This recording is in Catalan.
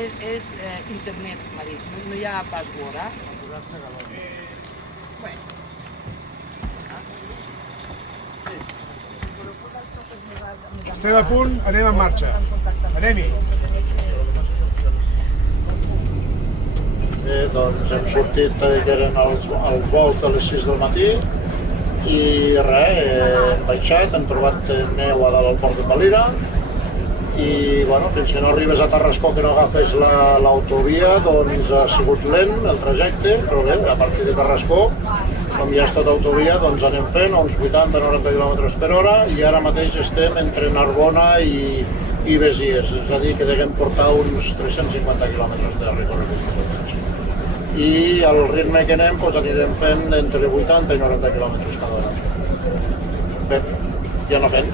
és internet, m'ha dit, no hi ha password, eh? Estem a punt, anem en marxa. Anem-hi. Doncs hem sortit que eren els vols de les 6 del matí i res, hem baixat, hem trobat neu a dalt al port de Valira i fins que no arribes a Tarrascó que no agafes l'autovia doncs ha sigut lent el trajecte, però bé, a partir de Tarrascó, com ja és tota autovia, doncs anem fent uns 80-90 km per hora i ara mateix estem entre Narbona i Besiers, és a dir, que devem portar uns 350 km de recorregut més o menys. I al ritme que anem anirem fent entre 80 i 90 km cada hora. Bé, ja no fent.